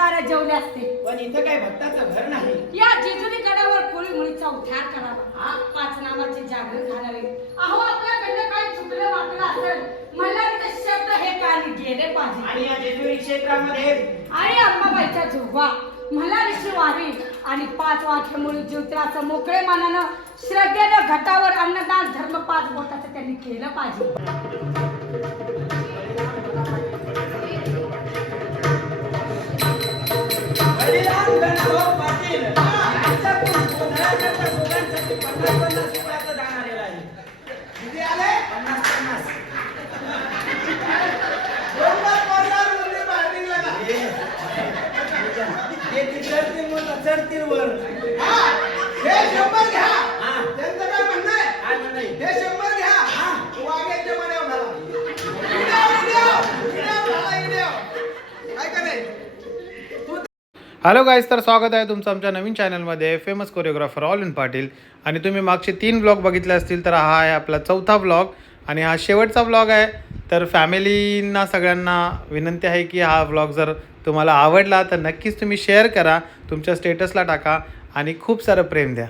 दारात जेवले असते. पण इथं काय भक्ताचं घर नाही. या जेजुरी गडावर कोळी मुलीचा उद्धार करावा. 5 नामाचे जागर घालावे. अहो आपल्याकडनं काही चुकलं वाटलं असेल मल्हारी ते शब्द हे कान गेले पाहिजे. आणि या जेजुरी क्षेत्रामध्ये आणि अंबाबाईच्या जोगवा मल्हारीची वारी आणि 5 वाक्यामुळे ज्योतिराचं मोकळे मानानं श्रद्धेनं घटावर अन्नदान धर्म 5 बोटाचं त्यांनी केलं पाहिजे. चढतील वर. हे 100 घ्या. त्यांचं काय म्हणणं आहे? हे 100 घ्या. वाघ्याच्या मण्यावर घाला. काय का नाही? हॅलो गाईज, तर स्वागत आहे तुमचं आमच्या नवीन चॅनलमध्ये famous choreographer all in Patil. आणि तुम्ही मागचे 3 ब्लॉग बघितले असतील तर हा आहे आपला 4था ब्लॉग आणि हा शेवटचा ब्लॉग आहे. तर फॅमिलींना सगळ्यांना विनंती आहे की हा ब्लॉग जर तुम्हाला आवडला तर नक्कीच तुम्ही शेअर करा, तुमच्या स्टेटसला टाका आणि खूप सारं प्रेम द्या.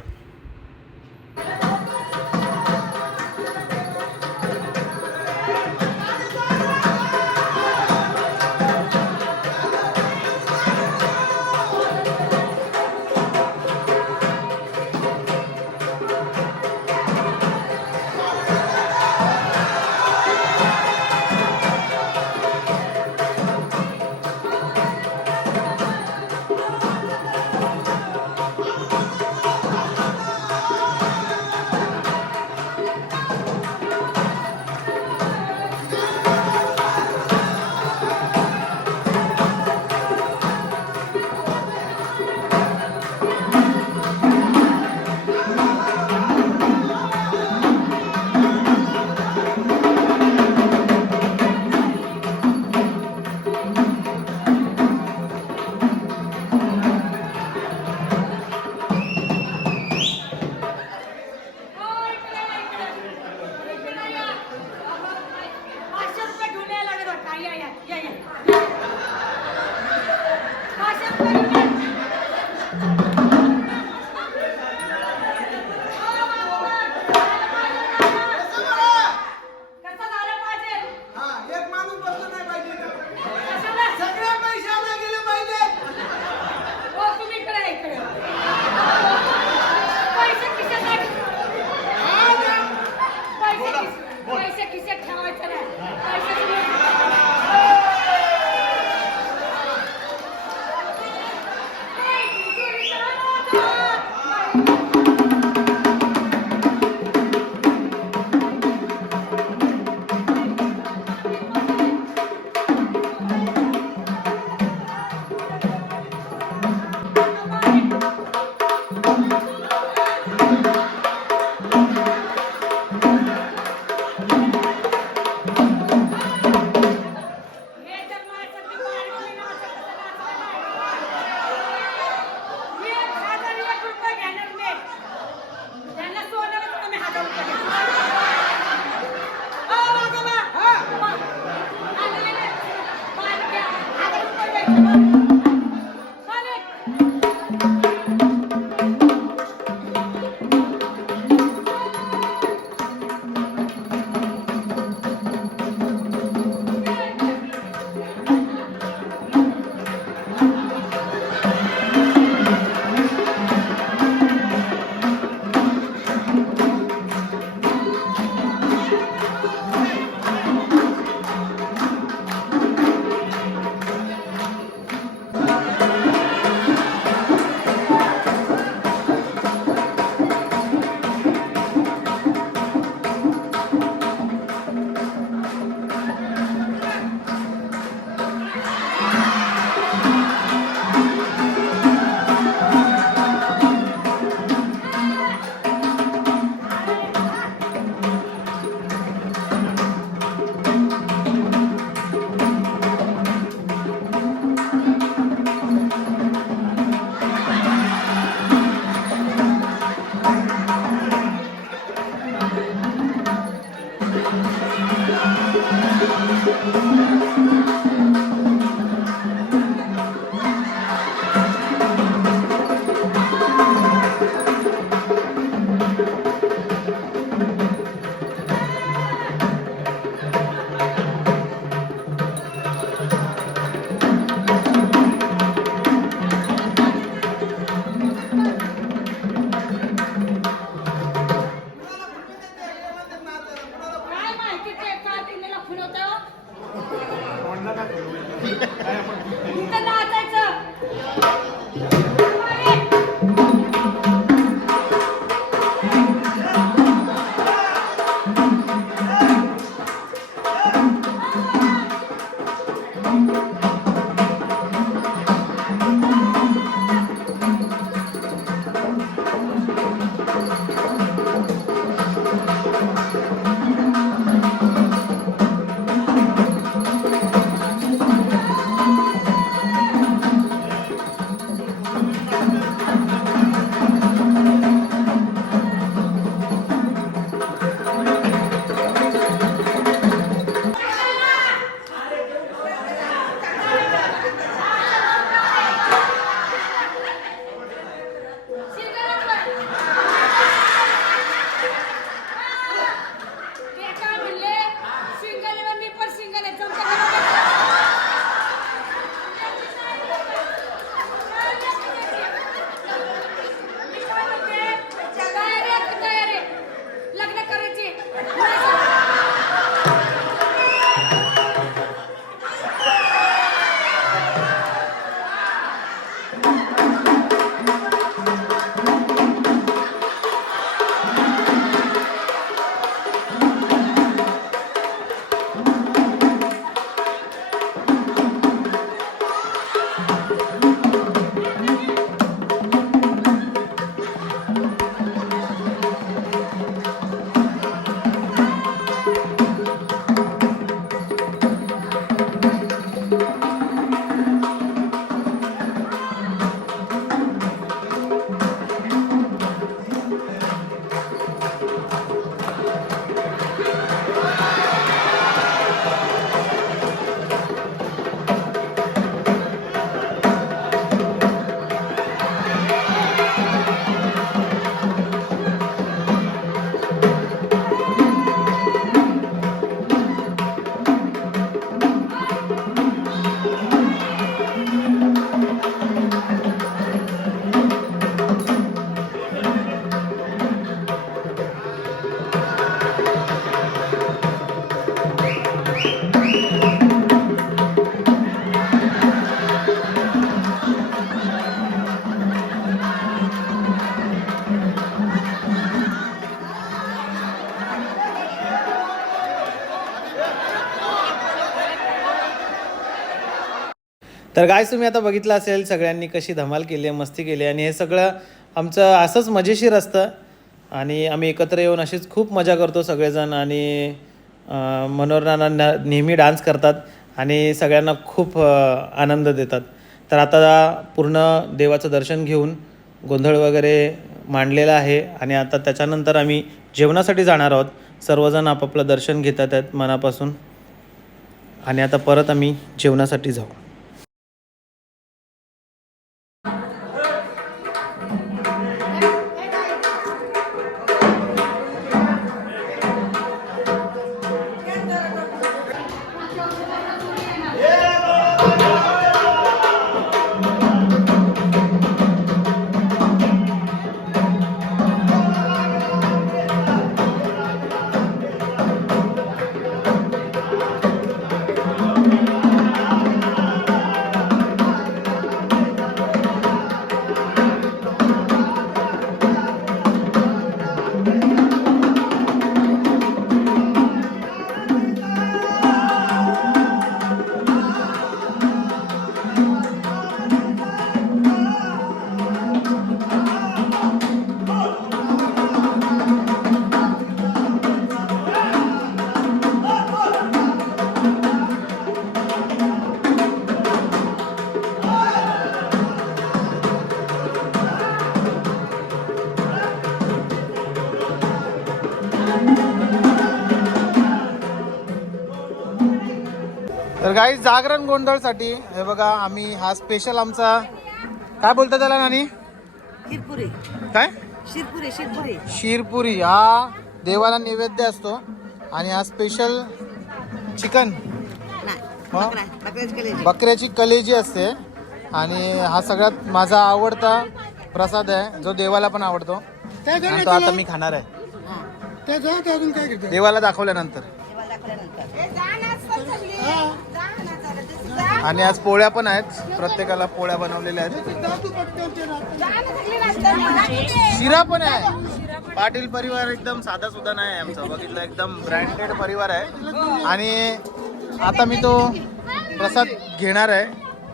तर काय तुम्ही आता बघितलं असेल सगळ्यांनी कशी धमाल केली आहे, मस्ती केली आहे आणि हे सगळं आमचं असंच मजेशीर असतं आणि आम्ही एकत्र येऊन अशीच खूप मजा करतो सगळेजण आणि मनोरंजनांना नेहमी डान्स करतात आणि सगळ्यांना खूप आनंद देतात. तर आता पूर्ण देवाचं दर्शन घेऊन गोंधळ वगैरे मांडलेला आहे आणि आता त्याच्यानंतर आम्ही जेवणासाठी जाणार आहोत. सर्वजण आपापलं दर्शन घेतात आहेत मनापासून आणि आता परत आम्ही जेवणासाठी जाऊ. तर काही जागरण गोंधळसाठी हे बघा आम्ही हा स्पेशल आमचा काय बोलतात त्याला नानी शिरपुरी काय शिरपुरी शिरपुरी शिरपुरी हा देवाला नैवेद्य असतो आणि हा स्पेशल चिकन नाही हा? बकऱ्याची कलेजी बकऱ्याची कलेजी असते आणि हा सगळ्यात माझा आवडता प्रसाद आहे जो देवाला पण आवडतो आणि तो आता मी खाणार आहे देवाला दाखवल्यानंतर. आणि आज पोळ्या पण आहेत, प्रत्येकाला पोळ्या बनवलेल्या आहेत, शिरा पण आहे. पाटील परिवार एकदम साधा सुद्धा नाही आहे आमचा, बघितलं एकदम ब्रँडेड परिवार आहे. आणि आता मी तो प्रसाद घेणार आहे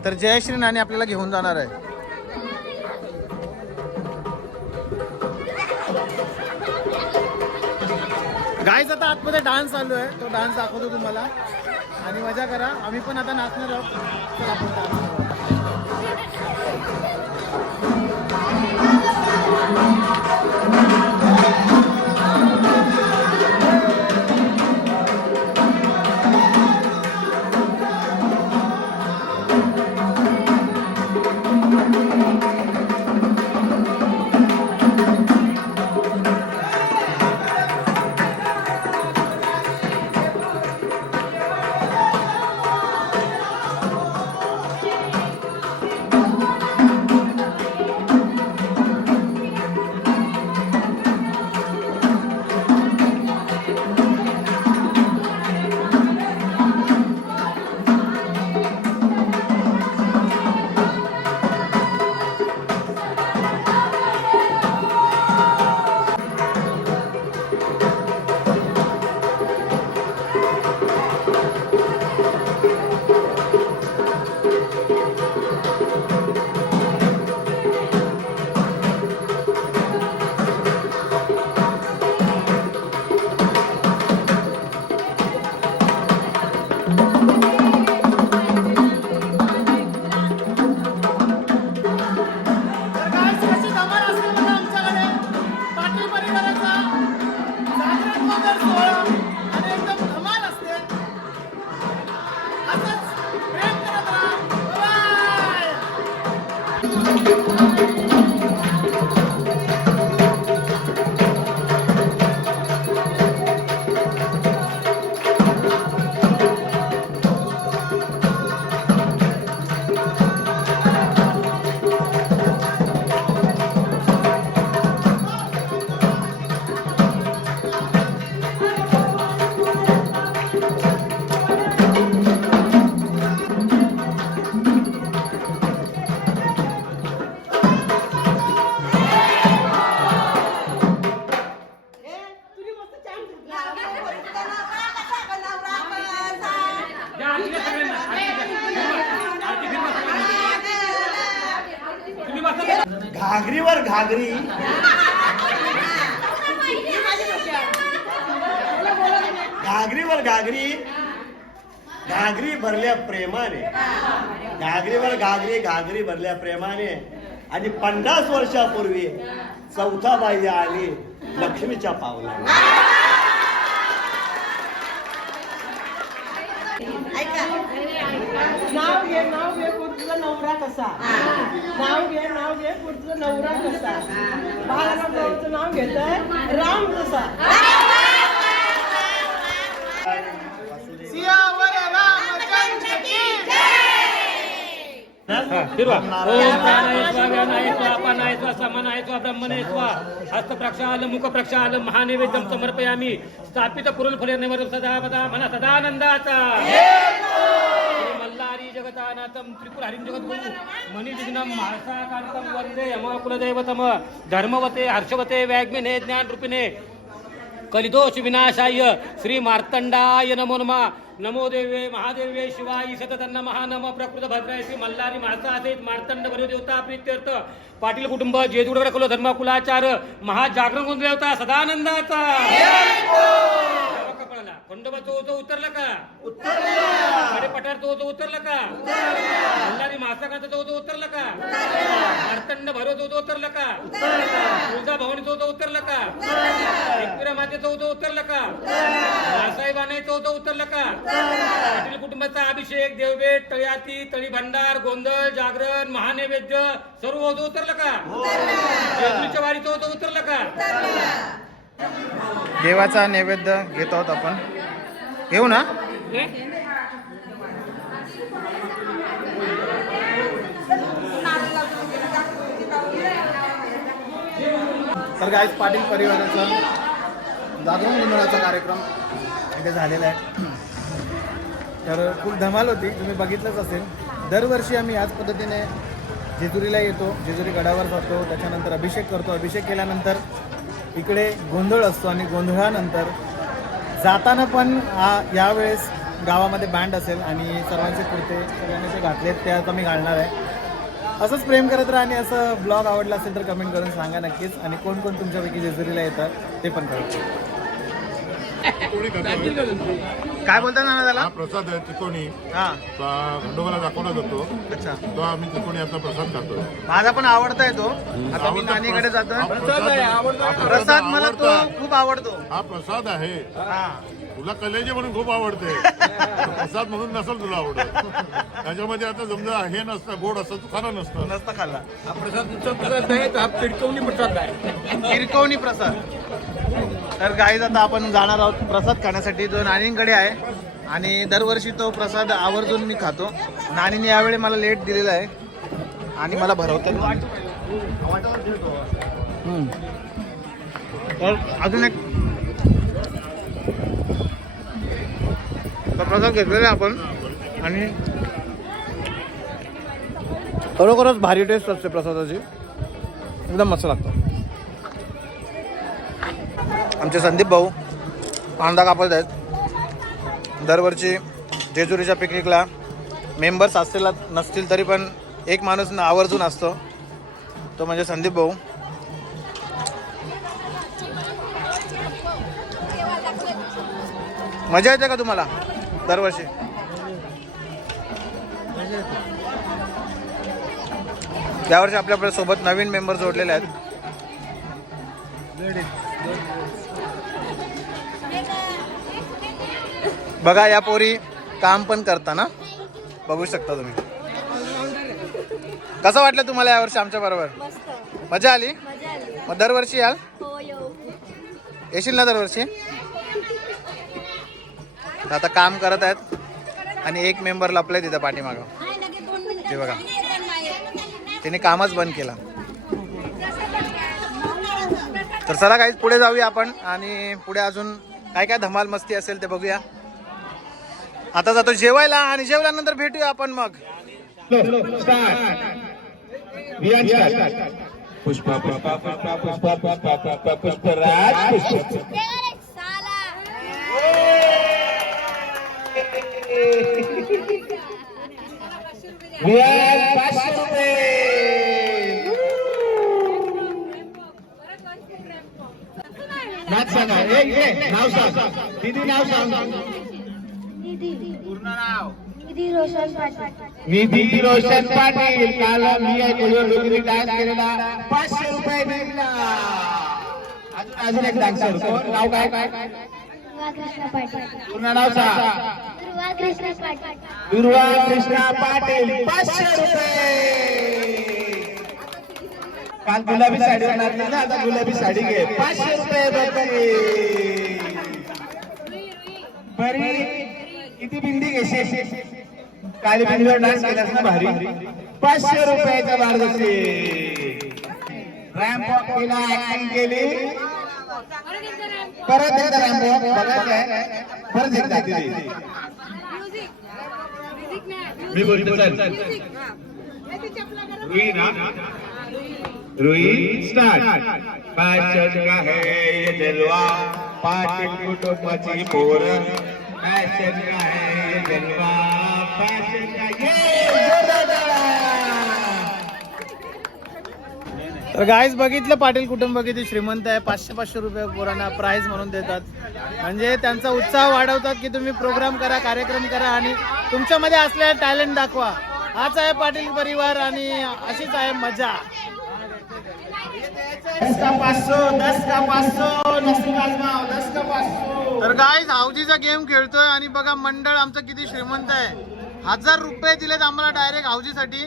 तर जयश्री नानी आपल्याला घेऊन जाणार आहे. गाईज आता आतमध्ये डान्स चालू आहे, तो डान्स दाखवतो तुम्हाला आणि मजा करा. आम्ही पण आता नाचणार आहोत. चला आपण डान्स करू. घागरीवर घागरी घागरीवर घागरी घागरी भरल्या प्रेमाने घागरीवर घागरी घागरी भरल्या प्रेमाने आणि 50 वर्षापूर्वी चौथा बाई आली लक्ष्मीच्या पावला. ऐका नाव घे पुढचा नवरा कसा नाव घे पुढचा नवरा कसा बाळारामचं नाव घेतोय राम कसा हस्त प्रक्षाल मुख प्रक्षाल महानैवेद्यम समर्पयामी स्थापित कुरुल फले सदा पदा मना सदानंदाचा मल्लारी जगतानाथम त्रिपुरारी जगद्गुरु मणिविघ्नम महासाकांतम वंदे यमकुलदैवतम धर्मवते हर्षवते व्याग्मिने ज्ञान रूपिणे कलिदोष विनाशाय श्री मार्तंडाय नमो नमः. नमो देवे महादेवे शिवाई सततन्न महानम प्रकृत भद्राय श्री मल्हारी महासासहित मार्तंड देवता प्रीत्यर्थ पाटील कुटुंब जेजुडगड कुल धर्म कुलाचार महाजागरण गोंधळ देवता सदानंदाचा कपळाला खंडोबा तो उतरला का पठार तो उतरला का मल्हारी महासाकांचा तो उतरला का मार्तंड भैरव तो उतरला का तुळजा भवानी तो उतरला का एकविरा माते तो उतरला का रासाहेब आणे तो उतरला का पाटील कुटुंबाचा अभिषेक देवभेट तळ्याती तळी भंडार गोंधळ जागरण महानैवेद्य सर्व उतरलं का जेजुरीच्या वारी तो उतरला का देवाचा नैवेद्य घेत आहोत आपण. घेऊ ना. तर गाईज पाटील परिवाराचा जागरण गोंधळाचा कार्यक्रम इथे झालेला आहे. तर खूप धमाल होती, तुम्ही बघितलंच असेल. दरवर्षी आम्ही याच पद्धतीने जेजुरीला येतो, जेजुरी गडावर जातो, त्याच्यानंतर अभिषेक करतो. अभिषेक केल्यानंतर इकडे गोंधळ असतो आणि गोंधळानंतर जाताना पण यावेळेस गावामध्ये बँड असेल आणि सर्वांचे कुर्ते सगळ्यांनी जे घातलेत ते आता मी घालणार आहे. असंच प्रेम करत राहा आणि असं ब्लॉग आवडला असेल तर कमेंट करून सांगा नक्कीच. आणि कोण कोण तुमच्यापैकी जेजुरीला येतात ते पण कळवा. काय बोलता ना त्याला? हा प्रसाद आहे तिकोणी. हा खंडोबाला दाखवला जातो. अच्छा, तो आम्ही तिकोणी आता प्रसाद खातो. माझा पण आवडता आहे तो. आता मी नानीकडे जातो. प्रसाद मला तो खूप आवडतो. हा प्रसाद आहे. हा तुला कलेजे म्हणून खूप आवडते. प्रसाद म्हणून नसेल तुला आवडत. त्याच्यामध्ये आता समजा हे नसतं, गोड असतं, तू खाणं नसतं. नसतं खाल्ला. हा प्रसाद आहे, हा तिरकवणी प्रसाद आहे. किरकोणी प्रसाद. तर गाईज आता आपण जाणार आहोत प्रसाद खाण्यासाठी, जो नानींकडे आहे. आणि दरवर्षी तो प्रसाद आवर्जून मी खातो. नानीने यावेळी मला लेट दिलेला आहे आणि मला भरवतात. तर अजून एक प्रसाद घेतलेला आहे आपण आणि खरोखरच भारी टेस्ट असते प्रसादाची, एकदम मस्त लागतो. आमचे संदीप भाऊ कांदा कापत आहेत. दरवर्षी जेजुरीच्या पिकनिकला मेंबर्स असतील नसतील तरी पण एक माणूस आवर्जून असतो, तो म्हणजे संदीप भाऊ. मजा येते का तुम्हाला दरवर्षी? यावर्षी आपल्या सोबत नवीन मेंबर जोडलेले आहेत. बघा या पोरी काम पण करताना बघू शकता तुम्ही. कसं वाटलं तुम्हाला यावर्षी आमच्या बरोबर? मजा आली? मग दरवर्षी याल? येशील ना दरवर्षी? आता काम करत आहेत आणि एक मेंबर लपलाय तिथं पाठीमागं, ते बघा, त्याने कामच बंद केला. तर चला काहीच पुढे जाऊया आपण आणि पुढे अजून काय काय धमाल मस्ती असेल ते बघूया. आता जातो जेवायला आणि जेवल्यानंतर भेटूया आपण. मग पुष्पा पुष्पा पुष्पा पुष्पा पुष्पा पुष्पा पुष्पराज पुष्प नाच सांगा नाव सांग दीदी नाव सांग पूर्ण नाव निधी रोशन पाटील काल मी ऐकलं दोघींनी डान्स केलेला 500 रुपये दिला अजून एक डान्सर कोण नाव काय पूर्ण नाव सांग दुर्वा कृष्णा पाटील 500 रुपये काल गुलाबी साडीवर नाचली ना आता गुलाबी साडी घे 500 रुपये बरी किती बिंदी घेशील काली बिंदीवर डान्स केलास ना भारी 500 रुपयाचा बारदशी रॅम्प वॉक केला ऍक्टिंग केली परत एकदा रॅम्प वॉक बघायचं आहे परत एकदा केली मी बोलतो चल रुई ना रुई स्टार्ट फॅशन का है ये जलवा पाटील कुटुंबाची पोर फॅशन का है ये जलवा फॅशन का तर गाईज बघितलं पाटील कुटुंब किती श्रीमंत आहे. 500 रुपये पोरांना प्राइज म्हणून देतात. म्हणजे त्यांचा उत्साह वाढवतात की तुम्ही प्रोग्राम करा, कार्यक्रम करा आणि तुमच्यामध्ये असलेला टॅलेंट दाखवा. हाच आहे पाटील परिवार आणि अशीच आहे मजा. 10 का 500 नसीब आजमाव 10 का 500. तर गाईज हाऊजीचा गेम खेळतोय आणि बघा मंडळ आमचं किती श्रीमंत आहे. 1000 रुपये दिलेत आम्हाला डायरेक्ट हाऊजीसाठी.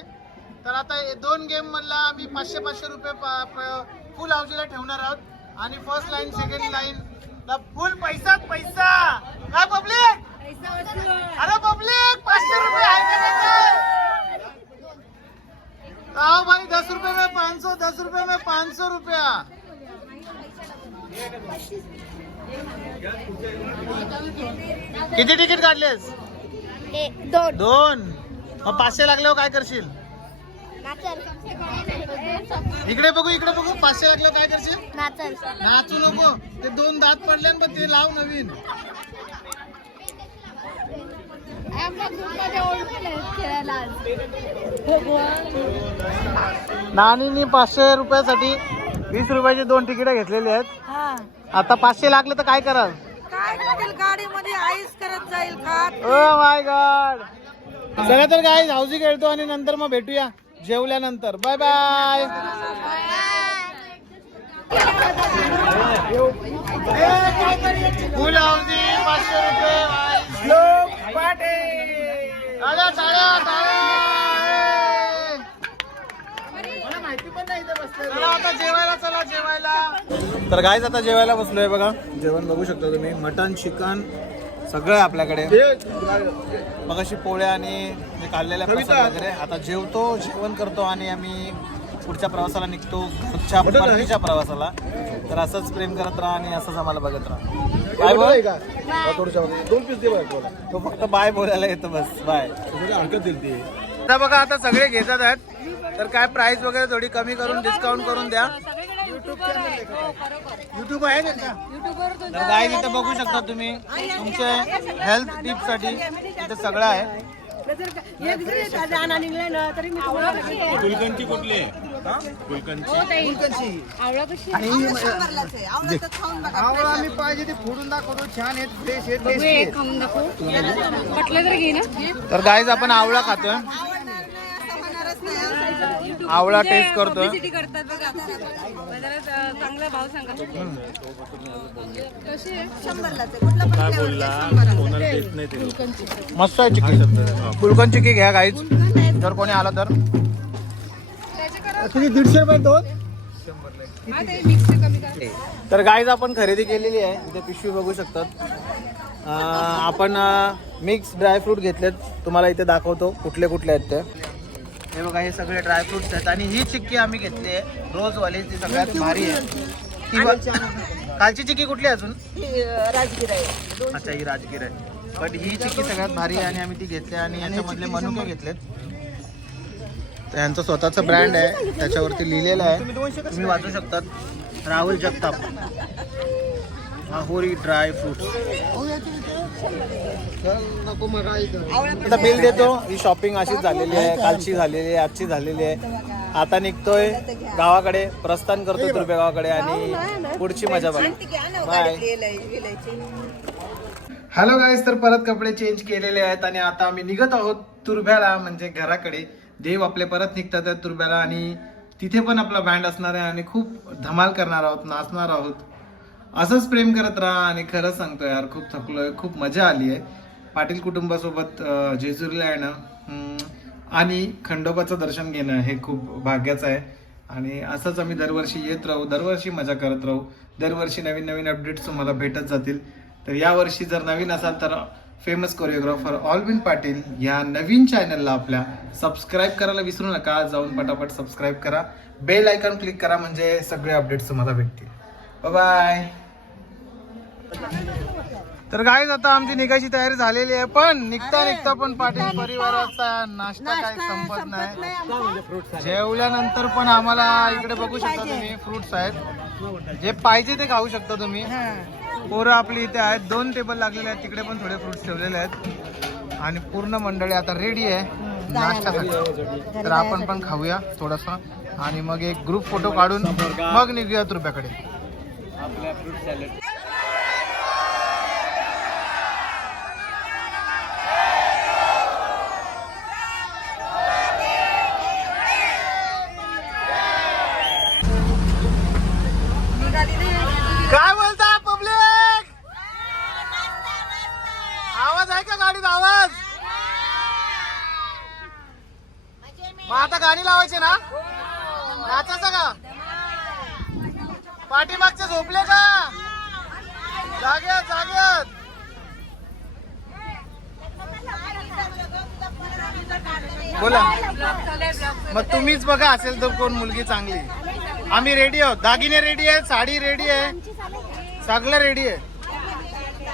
तर आता 2 गेम मधला आम्ही 500 रुपये फुल हाऊजीला ठेवणार आहोत आणि फर्स्ट लाईन सेकंड लाईन फुल पैसाच पैसा. काय पब्लिक, अरे पब्लिक 500 रुपये आहे का नाही? आओ भाई 10 रुपये में 500, 10 रुपये में 500 रुपया. किती तिकीट काढलेस? 2. मग 500 लागल्यावर काय करशील? इकडे बघू 500 लागल्यावर काय करशील? नाचू नको. ते 2 दात पडले पण ते लाव नवीन. नानीनी 500 रुपयासाठी 20 रुपयाची 2 तिकीट घेतलेली आहेत. आता 500 लागले तर काय कराल? काय करतील गाडीमध्ये आईस करत जाईल खात. Oh my God. चला तर काय हाऊजी खेळतो आणि नंतर मग भेटूया जेवल्यानंतर. Bye bye. फुल हाऊजी 500 रुपये. आता जेवायला. तर गाईज आता जेवायला बसलोय. बघा जेवण बघू शकता तुम्ही. मटन, चिकन सगळं आहे आपल्याकडे. मग अशी पोळ्या आणि खाल्लेल्या प्रसाद वगैरे. आता जेवतो, जेवण करतो आणि आम्ही पुढच्या प्रवासाला निघतो, परतीच्या प्रवासाला. तर असंच प्रेम करत राहा आणि असंच आम्हाला बघत राहा. बाय बोल. तो फक्त बाय बोलायला येतो बस. बाय. आता बघा आता सगळे घेतात आहेत. तर काय प्राइस वगैरे थोडी कमी करून डिस्काउंट करून द्या. युट्यूब आहे त्यांचा. तर गाईज इथे बघू शकता तुम्ही तुमचे हेल्थ टिप्स साठी इथे सगळं आहे. फुलकंची कुठली आहे? आवळा मी पाहिजे ते फोडून दाखवतो. छान आहेत, फ्रेश आहेत. तर गाईज आपण आवळा खातोय. आवळा टेस्ट करतोय. चांगला भाव सांगा. मस्त आहे चिक्की. फुलकन चिक्की घ्या गाईज जर कोणी आला तर. किती 150 रुपये 2. तर गाईज आपण खरेदी केलेली आहे. इथे पिशवी बघू शकतात. आपण मिक्स ड्रायफ्रूट घेतलेत. तुम्हाला इथे दाखवतो कुठले कुठले आहेत ते. हे बघा हे सगळे ड्रायफ्रुट्स आहेत आणि ही चिक्की आम्ही घेतली आहे रोजवाली. ती सगळ्यात भारी आहे. कालची चिक्की कुठली अजून? राजगिरा आहे. अच्छा ही राजगीर आहे. पण ही चिक्की सगळ्यात भारी आहे आणि आम्ही ती घेतली आणि याच्यामधले मनुके घेतलेत. तर यांचं स्वतःचं ब्रँड आहे. त्याच्यावरती लिहिलेलं आहे, तुम्ही वाचू शकतात. राहुल जगताप आहोरी ड्राय फ्रूट्स. आता बिल देतो. ही शॉपिंग अशीच झालेली आहे. कालची झालेली आहे, आजची झालेली आहे. आता निघतोय गावाकडे, प्रस्थान करतोय तुर्भे गावाकडे आणि पुढची मजा बघा. बाय. हॅलो गाईज, तर परत कपडे चेंज केलेले आहेत आणि आता आम्ही निघत आहोत तुर्भ्याला, म्हणजे घराकडे. देव आपले परत निघतात आहेत तुर्भ्याला आणि तिथे पण आपला बँड असणार आहे आणि खूप धमाल करणार आहोत, नाचणार आहोत. असंच प्रेम करत राहा. आणि खरंच सांगतो यार, खूप थकलोय, खूप मजा आली आहे पाटील कुटुंबासोबत जेजुरीला येणं आणि खंडोबाचं दर्शन घेणं हे खूप भाग्याचं आहे. आणि असंच आम्ही दरवर्षी येत राहू, दरवर्षी मजा करत राहू, दरवर्षी नवीन नवीन अपडेट्स तुम्हाला भेटत जातील. तर यावर्षी जर नवीन असाल तर फेमस कोरिओग्राफर ऑलविन पाटील या नवीन चॅनलला आपल्या सबस्क्राईब करायला विसरू नका. जाऊन पटापट सबस्क्राईब करा, बेल आयकॉन क्लिक करा, म्हणजे सगळे अपडेट्स तुम्हाला भेटतील. बाय. तर गाईज आता आमची निघायची तयारी झालेली आहे, पण निघता पण पाटील परिवाराचा नाश्ता काय संपत नाही. जेवल्यानंतर पण आम्हाला इकडे बघू शकता तुम्ही फ्रुट्स आहेत, जे पाहिजे ते खाऊ शकता तुम्ही. पोरं आपली इथे आहेत, 2 टेबल लागलेले आहेत, तिकडे पण थोडे फ्रुट्स ठेवलेले आहेत आणि पूर्ण मंडळी आता रेडी आहे नाश्त्यासाठी. तर आपण पण खाऊया थोडासा आणि मग एक ग्रुप फोटो काढून मग निघूया तुर्भ्याकडे. आपल्या फ्रूट सॅलड काय बोलता पब्लिक? आवाज आहे का गाडीत? आवाज. मग आता गाणी लावायची ना, नाचायचं का? पाठीमागचे झोपले का? जाग्यात जाग्यात. बोला. मग तुम्हीच बघा असेल तर कोण मुलगी चांगली. आम्ही रेडी आहोत, दागिने रेडी आहे, साडी रेडी आहे, सगळं रेडी आहे.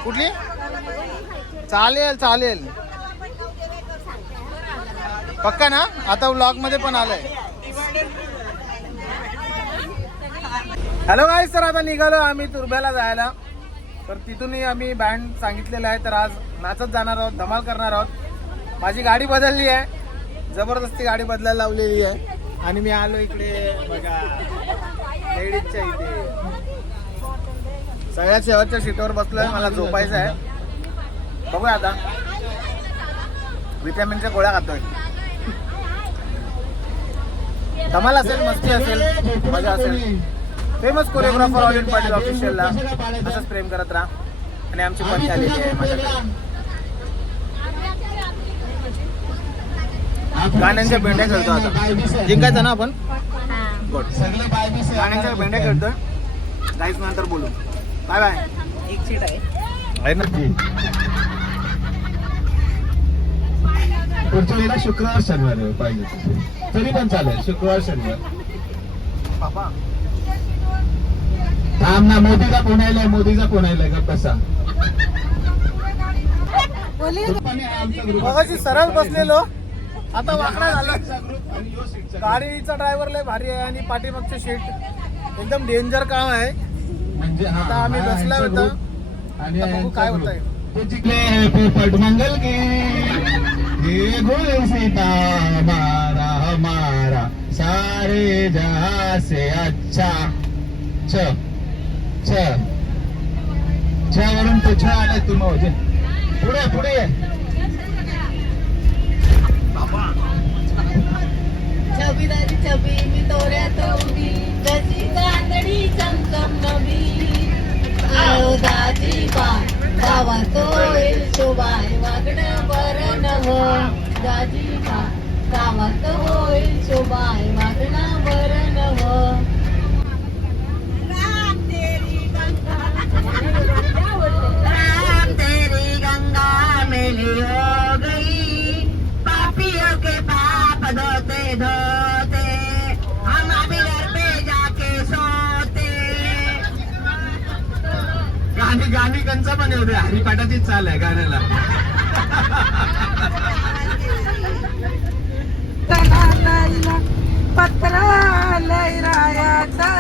कुठली? चालेल चालेल, पक्का ना? आता व्लॉग मध्ये पण आलंय. हॅलो गाईज, तर आता निघालो आम्ही तुर्भ्याला जायला. तर तिथूनही आम्ही बँड सांगितलेलं आहे, तर आज नाचत जाणार आहोत, धमाल करणार आहोत. माझी गाडी बदलली आहे, जबरदस्ती गाडी बदलायला लावलेली आहे आणि मी आलो इकडे बघा लेडीजच्या इथे. सगळ्यात शेवटच्या सीटवर बसलोय, मला झोपायचं आहे. बघूया आता, विटॅमिनच्या गोळ्या खातोय. धमाल असेल, मस्ती असेल, मजा असेल. फेमस कोरिओग्राफर ऑलविन पाटील ऑफिशियलला असंच प्रेम करत राहा. आणि आमची पत्नी आलेली आहे माझ्याकडे. गाण्यांच्या भेंड्या खेळतो आता. जिंकायचं ना आपण? गुड. गाण्यांच्या भेंड्या खेळतोय. गाईस नंतर बोलू. Bye bye. एक सीट आहे ना. पुढच्या वेळेला शुक्रवार शनिवार पाहिजे, तरी पण चालेल. शुक्रवार शनिवार. पापा थांब ना, मोदीचा फोन यायलाय, मोदीचा फोन यायलाय. गप्प बसा. मगाशी सरळ बसलेलो, आता वाकडा झालं. गाडीचा ड्रायव्हर लय भारी आहे आणि पाठीमागची सीट एकदम डेंजर काम आहे. म्हणजे आता आम्ही बसला होता, आणि बघू काय होत आहे. पोपट मंगल के हे गोल सीता हमारा हमारा सारे जहां से अच्छा. छ छ छ वरून तो छ आलाय. तू मग पुढे पुढे छबीदारी छबी मी तोऱ्यात उभी, त्याची कातडी चमचम नवी. दाजी बा गावा तोय शोभाय वागणं बरं नव. दाजी बा गावात होय शोभाय वागणं बरं नव. राम तेरी गंगा मेली हो गई, पापियों के पाप धोते धोते हम अभी घर पे जाके सोते. गाणी गाणी कंचा पण एवढे हरिपाठाचीच चाल आहे गाण्याला. पत्र लैरायाचा,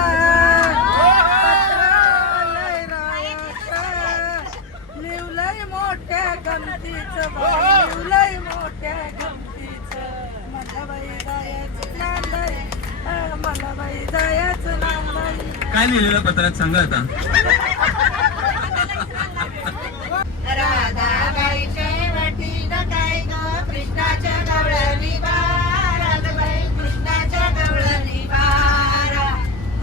लिवलंय मोठ्या गमतीचं, लिवलंय मोठ्या गमतीचं. माझ्या बाई गायाचं नांदाय मला बाई जायचं नाही बाई. काय लिहिलेलं पत्रात सांगा आता. राधाबाई शेवटी काय ग कृष्णाच्या गवळणी बाराबाई कृष्णाच्या गवळणी बारा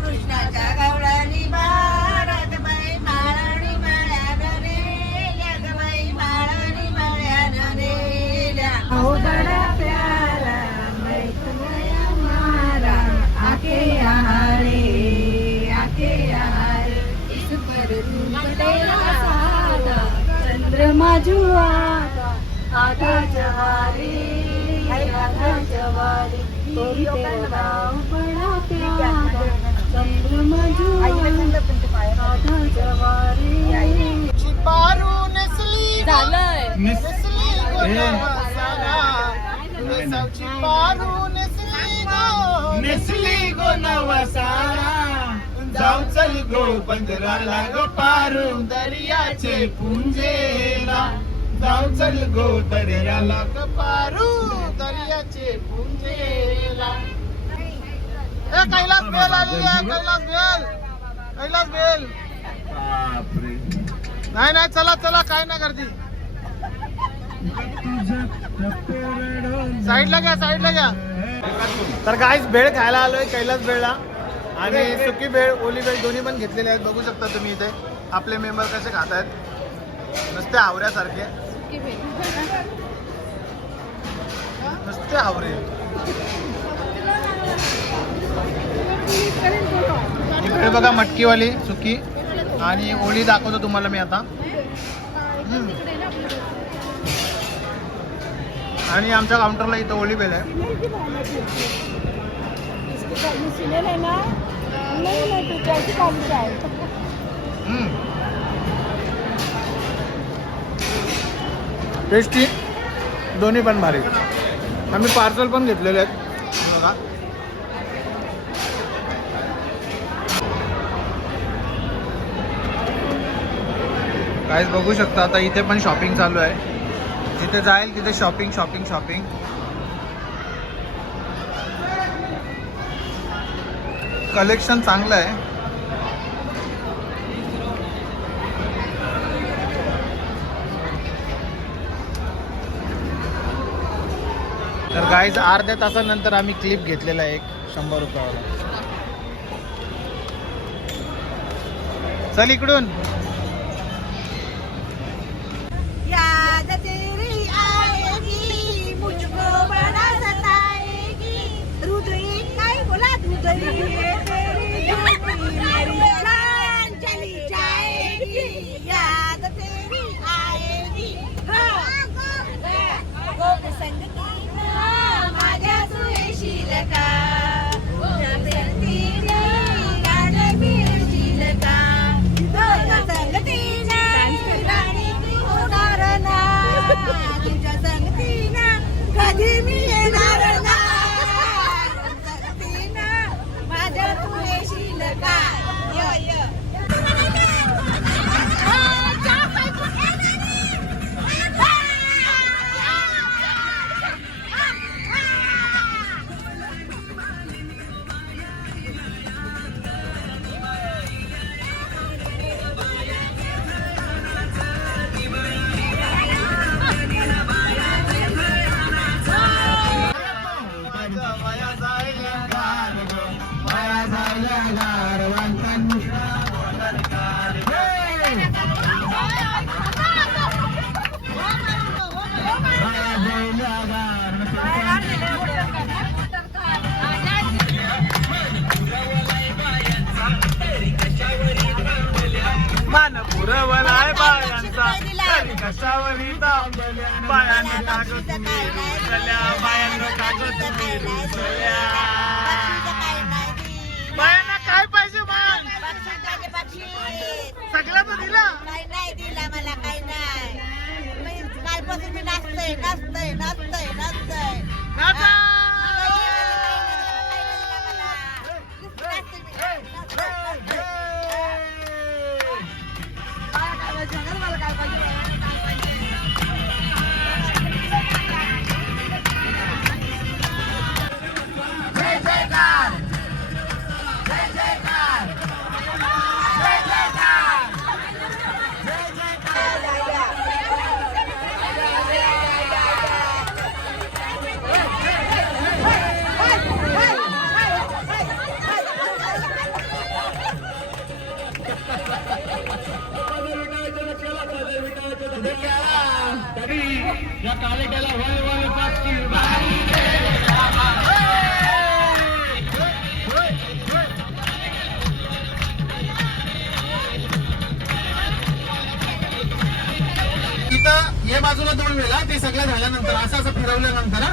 कृष्णाच्या गवळणी बाराबाई माळणी मळ्यानं नेल्या ग बाई माळणी मळ्यानं नेल्या बडा प्यारा मैत्रिया मारा आके यारे इस पर तेरा सादा चंद्रमा जुआ आधा जवारी तोरी तेरा नाम बड़ा प्यारा चंद्रमा जुआ आधा जवारी चिपारू नसली झालंय चिपारू नेसली गो नवसारा जाऊ चल गो बंदराला गो पारू दर्याचे पुंजेला जाऊ चल गो दर्याला गो पारू दर्याचे पुंजेला. ए कैलास बेल आलेली आहे, कैलास बेल बापरे. नाही चला चला काय नाही गर्दी. साईडला घ्या. तर गाईस भेळ खायला आलोय कैलास भेळला आणि सुकी भेळ ओली भेळ दोन्ही पण घेतलेले आहेत. बघू शकता तुम्ही इथे आपले मेंबर कसे खात आहेत. नुसते आवऱ्यासारखे नुसते आवरे. इकडे बघा मटकीवाली सुकी आणि ओली दाखवतो तुम्हाला मी आता. आणि आमच्या काउंटरला इथं ओली भेळ आहे. टेस्टी दोन्ही पण भारी. आम्ही पार्सल पण घेतलेले आहेत बघा. काहीच बघू शकता आता इथे पण शॉपिंग चालू आहे. जिथे जाईल तिथे शॉपिंग. कलेक्शन चांगलं आहे. तर गाईज अर्ध्या तासानंतर आम्ही क्लिप घेतलेला आहे एक 100 रुपयावाला. चल इकडून. याद तेरी आएगी मुझको बड़ा सताएगी रुदई काय बोला रुदई तेरी मेरी जान चली जाएगी याद तेरी आएगी गोप संग माझ्या सुयशील का तुझ्या प्रेमतीने गाणं मिळशील का तुझ्या संगतीने राणी मी होणार ना तुझ्या संगतीने कधी मी येणार ना संगतीने माझ्या तू येशील का य मान पुरवलाय बायांचा तरी कशावरी दांबल्या बायानं टाकत रुसल्या बायानं टाकत रुसल्या. बायांना काय पाहिजे बाया सगळं तर दिला. काही नाही दिला मला काही नाही कालपासून मी नाचतय नाचा. जय जयकार या कालिकेला वळ वळ पाटची बारी इथं ये बाजूला 2 वेळा ते सगळं झाल्यानंतर असं असं फिरवल्यानंतर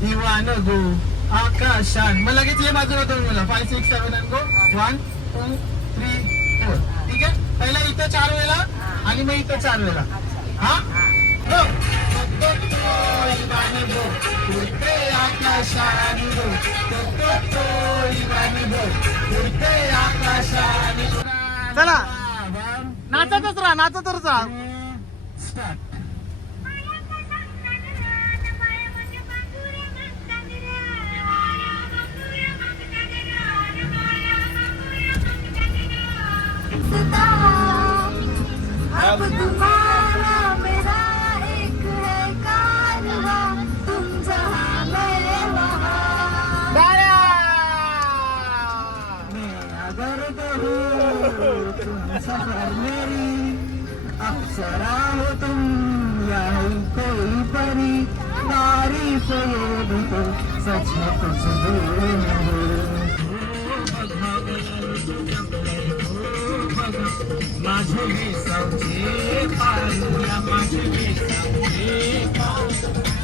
दिवान गो आकाशान मग लगेच ये बाजूला 2 वेळा 5 6 7 and go 1 2 3 4 ठीक आहे. पहिला इथं 4 वेळा आणि मग इथं 4 वेळा. हा go. उडते आकाशान गो उडते आकाशान. चला नाचतच राहा नाचतच राहा. अब तुम्हारा मेरा एक है कारवा तुम जहाँ मैं वहाँ अगर तुम सफर मेरी अप्सरा हो तुम या हो कोई परी तारीफ ये भी तो सच है कुछ दूर नहीं माझे विसावचे पाया माझे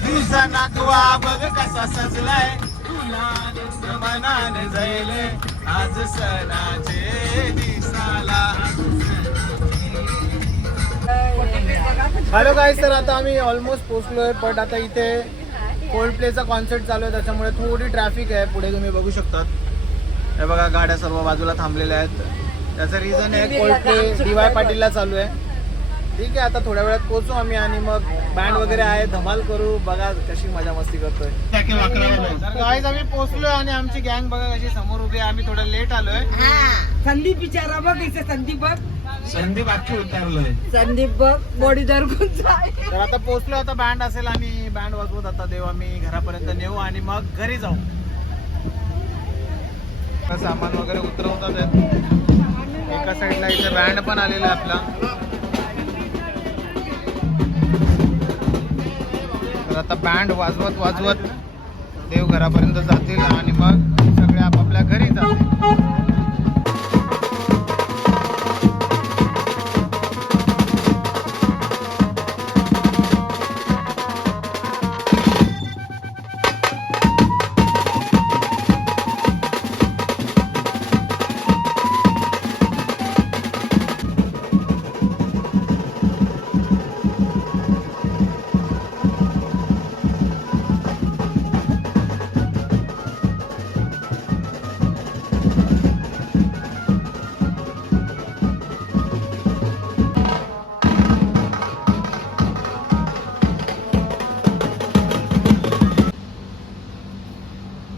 तुझा नातवा बघ कसा सजलाय तुला आनंद मनाने जायले आज सणाचे दिसाला. हॅलो गाईस, तर आता आम्ही ऑलमोस्ट पोहोचलोय. बट आता इथे कोल्ड प्लेचा कॉन्सर्ट चालू आहे त्याच्यामुळे थोडी ट्रॅफिक आहे. पुढे तुम्ही बघू शकतात हे बघा गाड्या सर्व बाजूला थांबलेल्या आहेत. त्याचं रिझन आहे कोल्ड प्ले DY पाटीलला चालू आहे. ठीक आहे, आता थोड्या वेळात पोहोचू आम्ही आणि मग बँड वगैरे आहे धमाल करू. बघा कशी मजा मस्ती करतोय. तर गाईस आम्ही पोहोचलोय आणि आमची गँग बघा कशी समोर उभी आहे. आम्ही थोडं लेट आलोय. संदीप बिचारा बघ इथे संदीप बघ संदीप अख्खी उतरलोय. संदीप बघ बॉडी धरकून जाय. तर आता पोहोचलो. आता बँड असेल आणि बँड वाजवत आता देव आम्ही घरापर्यंत नेऊ आणि मग घरी जाऊ. सामान वगैरे उतरवतात आहेत. एका साईडला इथे बँड पण आलेला आहे आपला. तर आता बँड वाजवत वाजवत देव घरापर्यंत जातील आणि मग सगळे आपापल्या घरी जातील.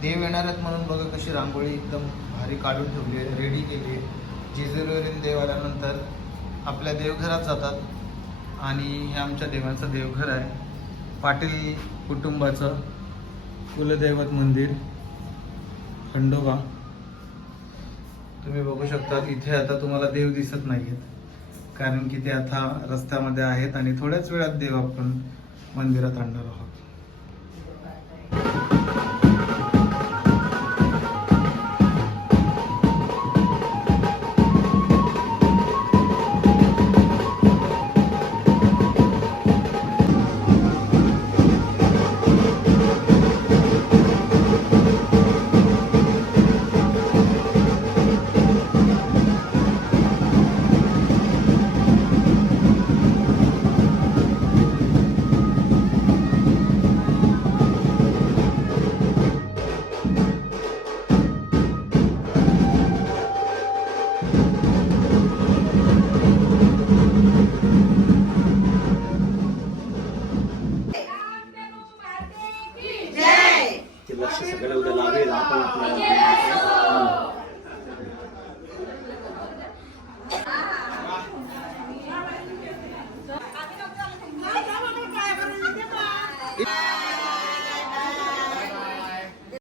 देव येणार आहेत म्हणून बघा कशी रांगोळी एकदम भारी काढून ठेवली आहे, रेडी केली आहे. जेजुरीवरून देव आल्यानंतर आपल्या देवघरात जातात आणि हे आमच्या देवाचं देवघर आहे. पाटील कुटुंबाचं कुलदैवत मंदिर खंडोबा. तुम्ही बघू शकता इथे आता तुम्हाला देव दिसत नाही आहेत कारण की ते आता रस्त्यामध्ये आहेत आणि थोड्याच वेळात देव आपण मंदिरात आणणार आहोत.